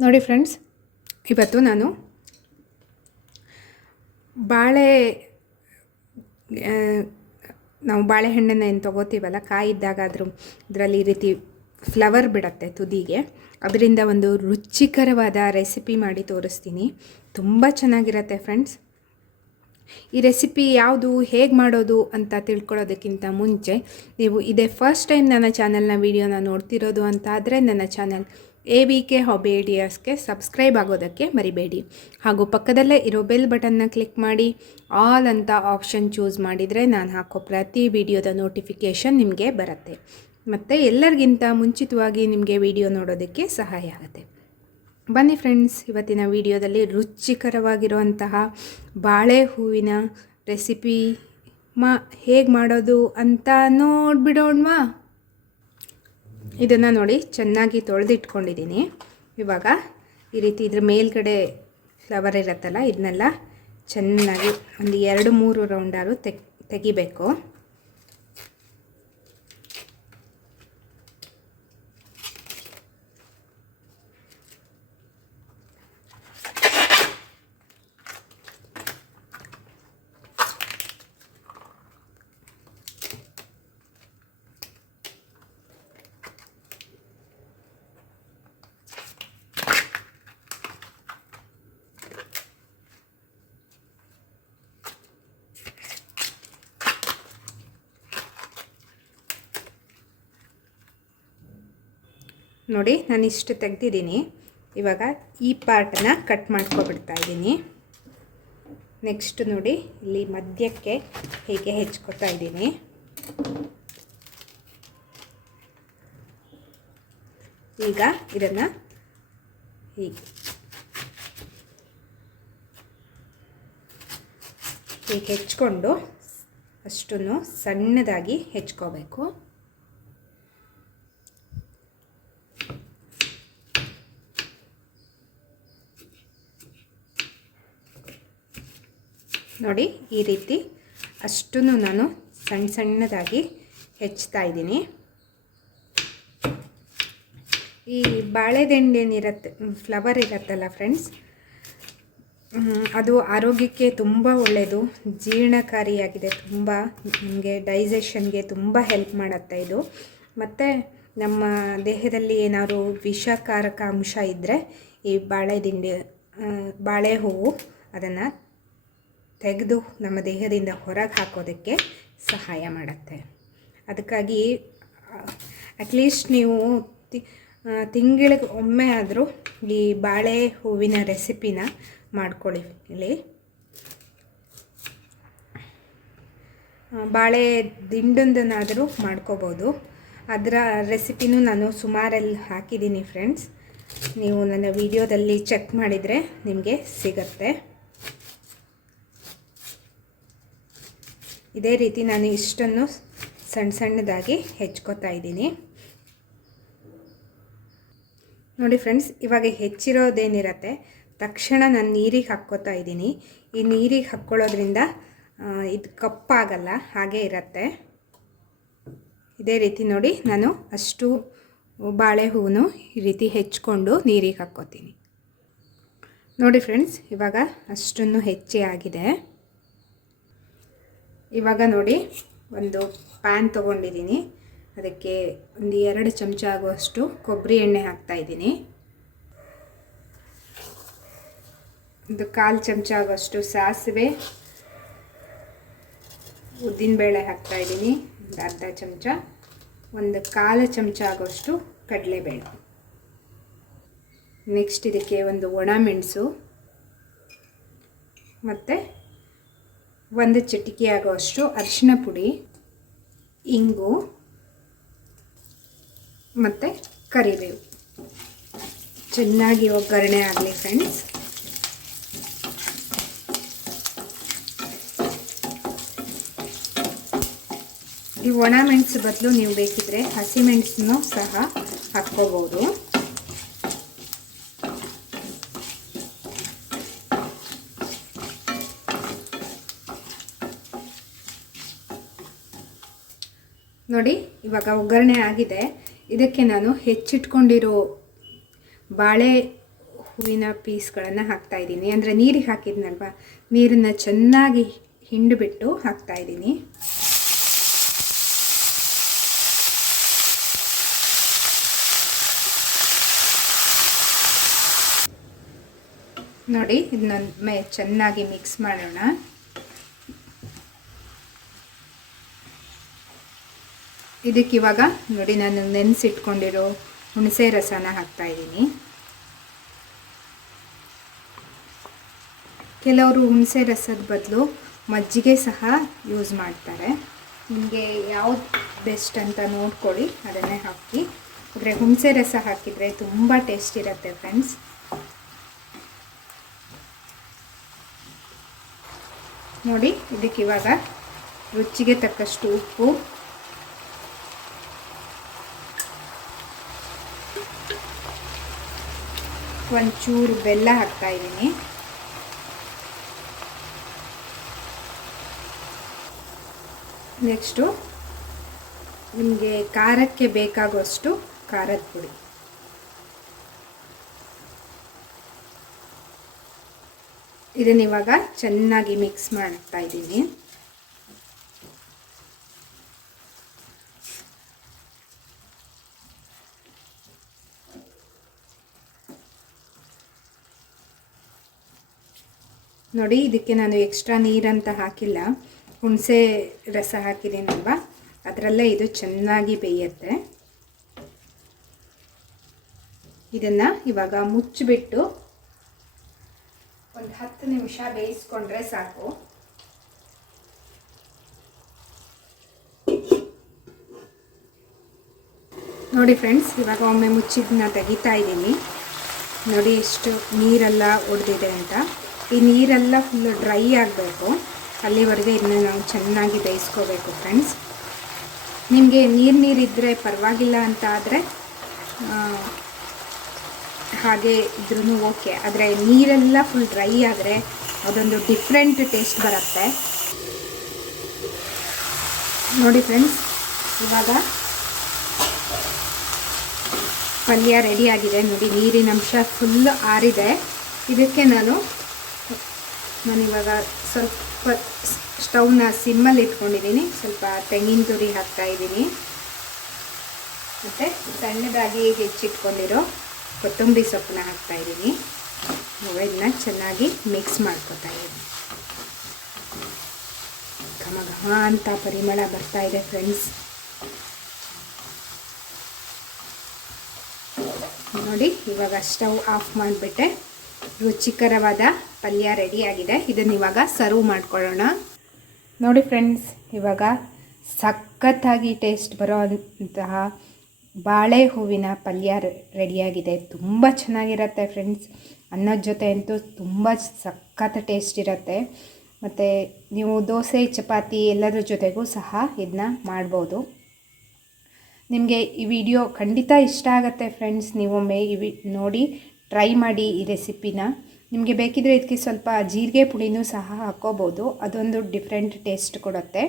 ನೋಡಿ ಫ್ರೆಂಡ್ಸ್, ಇವತ್ತು ನಾನು ಬಾಳೆ ನಾವು ಬಾಳೆಹಣ್ಣನ್ನು ಏನು ತೊಗೋತೀವಲ್ಲ ಕಾಯಿ ಇದ್ದಾಗ ಅದ್ರ ಇದರಲ್ಲಿ ಈ ರೀತಿ ಫ್ಲವರ್ ಬಿಡತ್ತೆ ತುದಿಗೆ. ಅದರಿಂದ ಒಂದು ರುಚಿಕರವಾದ ರೆಸಿಪಿ ಮಾಡಿ ತೋರಿಸ್ತೀನಿ. ತುಂಬ ಚೆನ್ನಾಗಿರತ್ತೆ ಫ್ರೆಂಡ್ಸ್. ಈ ರೆಸಿಪಿ ಯಾವುದು, ಹೇಗೆ ಮಾಡೋದು ಅಂತ ತಿಳ್ಕೊಳ್ಳೋದಕ್ಕಿಂತ ಮುಂಚೆ ನೀವು ಇದೇ ಫಸ್ಟ್ ಟೈಮ್ ನನ್ನ ಚಾನಲ್ನ ವೀಡಿಯೋನ ನೋಡ್ತಿರೋದು ಅಂತ ಆದರೆ ನನ್ನ channel A V K hobby ಐಡಿಯಾಸ್ಗೆ subscribe ಆಗೋದಕ್ಕೆ ಮರಿಬೇಡಿ. ಹಾಗೂ ಪಕ್ಕದಲ್ಲೇ ಇರೋ ಬೆಲ್ ಬಟನ್ನ ಕ್ಲಿಕ್ ಮಾಡಿ. ಆಲ್ ಅಂತ ಆಪ್ಷನ್ ಚೂಸ್ ಮಾಡಿದರೆ ನಾನು ಹಾಕೋ ಪ್ರತಿ ವಿಡಿಯೋದ ನೋಟಿಫಿಕೇಷನ್ ನಿಮಗೆ ಬರುತ್ತೆ. ಮತ್ತು ಎಲ್ಲರಿಗಿಂತ ಮುಂಚಿತವಾಗಿ ನಿಮಗೆ ವಿಡಿಯೋ ನೋಡೋದಕ್ಕೆ ಸಹಾಯ ಆಗುತ್ತೆ. ಬನ್ನಿ ಫ್ರೆಂಡ್ಸ್ ಇವತ್ತಿನ ವಿಡಿಯೋದಲ್ಲಿ ರುಚಿಕರವಾಗಿರುವಂತಹ ಬಾಳೆ ಹೂವಿನ ರೆಸಿಪಿ ಮಾ ಹೇಗೆ ಮಾಡೋದು ಅಂತ ನೋಡಿಬಿಡೋಣವಾ? ಇದನ್ನು ನೋಡಿ ಚೆನ್ನಾಗಿ ತೊಳೆದಿಟ್ಕೊಂಡಿದ್ದೀನಿ. ಇವಾಗ ಈ ರೀತಿ ಇದ್ರ ಮೇಲ್ಗಡೆ ಫ್ಲವರ್ ಇರುತ್ತಲ್ಲ ಇದನ್ನೆಲ್ಲ ಚೆನ್ನಾಗಿ ಒಂದು ಎರಡು ಮೂರು ರೌಂಡಾರು ತೆಗ್, ತೆಗಿಬೇಕು. ನೋಡಿ, ನಾನು ಇಷ್ಟು ತೆಗ್ದಿದ್ದೀನಿ. ಇವಾಗ ಈ ಪಾರ್ಟನ್ನ ಕಟ್ ಮಾಡ್ಕೊಬಿಡ್ತಾ ಇದ್ದೀನಿ. ನೆಕ್ಸ್ಟ್ ನೋಡಿ, ಇಲ್ಲಿ ಮಧ್ಯಕ್ಕೆ ಹೀಗೆ ಹೆಚ್ಕೊತಾ ಇದ್ದೀನಿ. ಈಗ ಇದನ್ನು ಹೀಗೆ. ಹೀಗೆ ಹೆಚ್ಕೊಂಡು ಅಷ್ಟನ್ನು ಸಣ್ಣದಾಗಿ ಹೆಚ್ಕೋಬೇಕು. ನೋಡಿ, ಈ ರೀತಿ ಅಷ್ಟು ನಾನು ಸಣ್ಣ ಸಣ್ಣದಾಗಿ ಹೆಚ್ಚ್ತಾ ಇದ್ದೀನಿ. ಈ ಬಾಳೆದಿಂಡೇನಿರತ್ತೆ ಫ್ಲವರ್ ಇರತ್ತಲ್ಲ ಫ್ರೆಂಡ್ಸ್ ಅದು ಆರೋಗ್ಯಕ್ಕೆ ತುಂಬ ಒಳ್ಳೆಯದು ಜೀರ್ಣಕಾರಿಯಾಗಿದೆ, ತುಂಬ ನಮಗೆ ಡೈಜೆಷನ್ಗೆ ತುಂಬ ಹೆಲ್ಪ್ ಮಾಡುತ್ತೆ ಇದು. ಮತ್ತು ನಮ್ಮ ದೇಹದಲ್ಲಿ ಏನಾದ್ರು ವಿಷಕಾರಕ ಅಂಶ ಇದ್ದರೆ ಈ ಬಾಳೆದಿಂಡೆ ಬಾಳೆ ಹೂವು ಅದನ್ನು ತೆಗೆದು ನಮ್ಮ ದೇಹದಿಂದ ಹೊರಗೆ ಹಾಕೋದಕ್ಕೆ ಸಹಾಯ ಮಾಡುತ್ತೆ. ಅದಕ್ಕಾಗಿ ಅಟ್ಲೀಸ್ಟ್ ನೀವು ತಿ ತಿಂಗಳಿಗೆ ಒಮ್ಮೆ ಆದರೂ ಈ ಬಾಳೆ ಹೂವಿನ ರೆಸಿಪಿನ ಮಾಡ್ಕೊಳ್ಳಿ ಬಾಳೆ ದಿಂಡೊಂದನ್ನಾದರೂ ಮಾಡ್ಕೋಬೋದು. ಅದರ ರೆಸಿಪಿನೂ ನಾನು ಸುಮಾರಲ್ಲಿ ಹಾಕಿದ್ದೀನಿ ಫ್ರೆಂಡ್ಸ್ ನೀವು ನನ್ನ ವಿಡಿಯೋದಲ್ಲಿ ಚೆಕ್ ಮಾಡಿದರೆ ನಿಮಗೆ ಸಿಗತ್ತೆ. ಇದೇ ರೀತಿ ನಾನು ಇಷ್ಟನ್ನು ಸಣ್ಣ ಸಣ್ಣದಾಗಿ ಹೆಚ್ಕೋತಾ ಇದ್ದೀನಿ. ನೋಡಿ ಫ್ರೆಂಡ್ಸ್, ಇವಾಗ ಹೆಚ್ಚಿರೋದೇನಿರತ್ತೆ, ತಕ್ಷಣ ನಾನು ನೀರಿಗೆ ಹಾಕ್ಕೋತಾ ಇದ್ದೀನಿ. ಈ ನೀರಿಗೆ ಹಾಕ್ಕೊಳ್ಳೋದ್ರಿಂದ ಇದು ಕಪ್ಪಾಗಲ್ಲ, ಹಾಗೆ ಇರತ್ತೆ. ಇದೇ ರೀತಿ ನೋಡಿ ನಾನು ಅಷ್ಟು ಬಾಳೆ ಹೂವನ್ನು ಈ ರೀತಿ ಹೆಚ್ಕೊಂಡು ನೀರಿಗೆ ಹಾಕ್ಕೋತೀನಿ. ನೋಡಿ ಫ್ರೆಂಡ್ಸ್, ಇವಾಗ ಅಷ್ಟನ್ನು ಹೆಚ್ಚಿ ಆಗಿದೆ. ಇವಾಗ ನೋಡಿ, ಒಂದು ಪ್ಯಾನ್ ತೊಗೊಂಡಿದ್ದೀನಿ ಅದಕ್ಕೆ ಒಂದು ಎರಡು ಚಮಚ ಆಗುವಷ್ಟು ಕೊಬ್ಬರಿ ಎಣ್ಣೆ ಹಾಕ್ತಾ ಇದ್ದೀನಿ. ಒಂದು ಕಾಲು ಚಮಚ ಆಗುವಷ್ಟು ಸಾಸಿವೆ, ಉದ್ದಿನಬೇಳೆ ಹಾಕ್ತಾ ಇದ್ದೀನಿ. ಒಂದು ಅರ್ಧ ಚಮಚ, ಒಂದು ಕಾಲು ಚಮಚ ಆಗುವಷ್ಟು ಕಡಲೆಬೇಳೆ. ನೆಕ್ಸ್ಟ್ ಇದಕ್ಕೆ ಒಂದು ಒಣ ಮೆಣಸು, ಮತ್ತು ಒಂದು ಚಿಟಿಕೆ ಆಗುವಷ್ಟು ಅರಿಶಿನ ಪುಡಿ, ಇಂಗು ಮತ್ತು ಕರಿಬೇವು. ಚೆನ್ನಾಗಿ ಒಗ್ಗರಣೆ ಆಗಲಿ ಫ್ರೆಂಡ್ಸ್ ಈ ಒಣ ಮೆಣಸು ಬದಲು ನೀವು ಬೇಕಿದ್ರೆ ಹಸಿಮೆಣಸನ್ನು ಸಹ ಹಾಕ್ಕೋಬೋದು. ನೋಡಿ, ಇವಾಗ ಒಗ್ಗರಣೆ ಆಗಿದೆ. ಇದಕ್ಕೆ ನಾನು ಹೆಚ್ಚಿಟ್ಕೊಂಡಿರೋ ಬಾಳೆ ಹೂವಿನ ಪೀಸ್ಗಳನ್ನು ಹಾಕ್ತಾ ಇದ್ದೀನಿ. ಅಂದರೆ ನೀರಿಗೆ ಹಾಕಿದ್ನಲ್ವ? ನೀರನ್ನು ಚೆನ್ನಾಗಿ ಹಿಂಡಿಬಿಟ್ಟು ಹಾಕ್ತಾ ಇದ್ದೀನಿ. ನೋಡಿ ಇದನ್ನ ಚೆನ್ನಾಗಿ ಮಿಕ್ಸ್ ಮಾಡೋಣ. ಇದಕ್ಕೆ ಇವಾಗ ನೋಡಿ ನಾನು ನೆನೆಸಿಟ್ಕೊಂಡಿರೋ ಹುಣಸೆ ರಸನ ಹಾಕ್ತಾ ಇದ್ದೀನಿ. ಕೆಲವರು ಹುಣಸೆ ರಸದ ಬದಲು ಮಜ್ಜಿಗೆ ಸಹ ಯೂಸ್ ಮಾಡ್ತಾರೆ. ನಿಮಗೆ ಯಾವ್ದು ಬೆಸ್ಟ್ ಅಂತ ನೋಡ್ಕೊಳ್ಳಿ, ಅದನ್ನೇ ಹಾಕಿ. ಆದರೆ ಹುಣಸೆ ರಸ ಹಾಕಿದರೆ ತುಂಬ ಟೇಸ್ಟ್ ಇರುತ್ತೆ ಫ್ರೆಂಡ್ಸ್ ನೋಡಿ, ಇದಕ್ಕೆ ಇವಾಗ ರುಚಿಗೆ ತಕ್ಕಷ್ಟು ಉಪ್ಪು ಒಂಚೂರು ಬೆಲ್ಲ ಹಾಕ್ತಾ ಇದ್ದೀನಿ. ನೆಕ್ಸ್ಟು ನಿಮಗೆ ಖಾರಕ್ಕೆ ಬೇಕಾಗುವಷ್ಟು ಖಾರದ ಪುಡಿ. ಇದನ್ನಿವಾಗ ಚೆನ್ನಾಗಿ ಮಿಕ್ಸ್ ಮಾಡ್ತಾ ಇದ್ದೀನಿ. ನೋಡಿ, ಇದಕ್ಕೆ ನಾನು ಎಕ್ಸ್ಟ್ರಾ ನೀರಂತ ಹಾಕಿಲ್ಲ. ಹುಣಸೆ ರಸ ಹಾಕಿದ್ದೀನಲ್ವ? ಅದರಲ್ಲೇ ಇದು ಚೆನ್ನಾಗಿ ಬೇಯುತ್ತೆ. ಇದನ್ನು ಇವಾಗ ಮುಚ್ಚಿಬಿಟ್ಟು ಒಂದು ಹತ್ತು ನಿಮಿಷ ಬೇಯಿಸ್ಕೊಂಡ್ರೆ ಸಾಕು. ನೋಡಿ ಫ್ರೆಂಡ್ಸ್ ಇವಾಗ ಒಮ್ಮೆ ಮುಚ್ಚಿದನ್ನ ತೆಗಿತಾ ಇದ್ದೀನಿ. ನೋಡಿ, ಎಷ್ಟು ನೀರೆಲ್ಲ ಒಡೆದಿದೆ ಅಂತ. ಈ ನೀರೆಲ್ಲ ಫುಲ್ಲು ಡ್ರೈ ಆಗಬೇಕು. ಅಲ್ಲಿವರೆಗೆ ಇದನ್ನ ನಾವು ಚೆನ್ನಾಗಿ ಬೇಯಿಸ್ಕೋಬೇಕು ಫ್ರೆಂಡ್ಸ್ ನಿಮಗೆ ನೀರು ನೀರಿದ್ದರೆ ಪರವಾಗಿಲ್ಲ ಅಂತ ಆದರೆ ಹಾಗೆ ಇದ್ರೂ ಓಕೆ ಆದರೆ ನೀರೆಲ್ಲ ಫುಲ್ ಡ್ರೈ ಆದರೆ ಅದೊಂದು ಡಿಫ್ರೆಂಟ್ ಟೇಸ್ಟ್ ಬರುತ್ತೆ. ನೋಡಿ ಫ್ರೆಂಡ್ಸ್ ಇವಾಗ ಪಲ್ಯ ರೆಡಿಯಾಗಿದೆ ನೋಡಿ ನೀರಿನ ಅಂಶ ಫುಲ್ ಆರಿದೆ. ಇದಕ್ಕೆ ನಾನು ನಾನಿವಾಗ ಸ್ವಲ್ಪ ಸ್ಟವ್ನ ಸಿಮ್ಮಲ್ಲಿ ಇಟ್ಕೊಂಡಿದ್ದೀನಿ. ಸ್ವಲ್ಪ ತೆಂಗಿನ ತುರಿ ಹಾಕ್ತಾ ಇದ್ದೀನಿ. ಮತ್ತು ಸಣ್ಣದಾಗಿ ಹೆಚ್ಚಿಟ್ಕೊಂಡಿರೋ ಕೊತ್ತಂಬರಿ ಸೊಪ್ಪನ್ನ ಹಾಕ್ತಾ ಇದ್ದೀನಿ. ಇದನ್ನ ಚೆನ್ನಾಗಿ ಮಿಕ್ಸ್ ಮಾಡ್ಕೊತಾ ಇದ್ದೀನಿ. ಘಮ ಘಮ ಅಂತ ಪರಿಮಳ ಬರ್ತಾ ಇದೆ ಫ್ರೆಂಡ್ಸ್. ನೋಡಿ, ಇವಾಗ ಸ್ಟವ್ ಆಫ್ ಮಾಡಿಬಿಟ್ಟೆ. ರುಚಿಕರವಾದ ಪಲ್ಯ ರೆಡಿಯಾಗಿದೆ ಇದನ್ನು ಇವಾಗ ಸರ್ವ್ ಮಾಡ್ಕೊಳ್ಳೋಣ. ನೋಡಿ ಫ್ರೆಂಡ್ಸ್ ಇವಾಗ ಸಖತ್ತಾಗಿ ಟೇಸ್ಟ್ ಬರೋ ಅಂತಹ ಬಾಳೆ ಹೂವಿನ ಪಲ್ಯ ರೆಡಿಯಾಗಿದೆ ತುಂಬ ಚೆನ್ನಾಗಿರುತ್ತೆ ಫ್ರೆಂಡ್ಸ್ ಅನ್ನದ ಜೊತೆ ಅಂತೂ ತುಂಬ ಸಖತ್ ಟೇಸ್ಟ್ ಇರುತ್ತೆ. ಮತ್ತು ನೀವು ದೋಸೆ, ಚಪಾತಿ ಎಲ್ಲದರ ಜೊತೆಗೂ ಸಹ ಇದನ್ನ ಮಾಡ್ಬೋದು. ನಿಮಗೆ ಈ ವಿಡಿಯೋ ಖಂಡಿತ ಇಷ್ಟ ಆಗುತ್ತೆ ಫ್ರೆಂಡ್ಸ್ ನೀವೊಮ್ಮೆ ಈ ವಿ, ನೋಡಿ ಟ್ರೈ ಮಾಡಿ ಈ ರೆಸಿಪಿನ ನಿಮಗೆ ಬೇಕಿದ್ರೆ ಇದಕ್ಕೆ ಸ್ವಲ್ಪ ಜೀರಿಗೆ ಪುಡಿನೂ ಸಹ ಹಾಕ್ಕೋಬೋದು. ಅದೊಂದು ಡಿಫ್ರೆಂಟ್ ಟೇಸ್ಟ್ ಕೊಡುತ್ತೆ.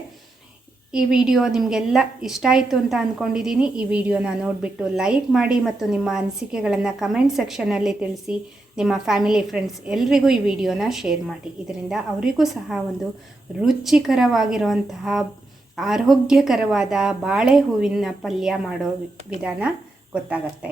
ಈ ವಿಡಿಯೋ ನಿಮಗೆಲ್ಲ ಇಷ್ಟ ಆಯಿತು ಅಂತ ಅಂದ್ಕೊಂಡಿದ್ದೀನಿ ಈ ವಿಡಿಯೋನ ನೋಡಿಬಿಟ್ಟು ಲೈಕ್ ಮಾಡಿ ಮತ್ತು ನಿಮ್ಮ ಅನಿಸಿಕೆಗಳನ್ನು ಕಮೆಂಟ್ ಸೆಕ್ಷನಲ್ಲಿ ತಿಳಿಸಿ. ನಿಮ್ಮ ಫ್ಯಾಮಿಲಿ ಫ್ರೆಂಡ್ಸ್ ಎಲ್ರಿಗೂ ಈ ವಿಡಿಯೋನ ಶೇರ್ ಮಾಡಿ. ಇದರಿಂದ ಅವರಿಗೂ ಸಹ ಒಂದು ರುಚಿಕರವಾಗಿರುವಂತಹ, ಆರೋಗ್ಯಕರವಾದ ಬಾಳೆ ಹೂವಿನ ಪಲ್ಯ ಮಾಡೋ ವಿಧಾನ ಗೊತ್ತಾಗತ್ತೆ.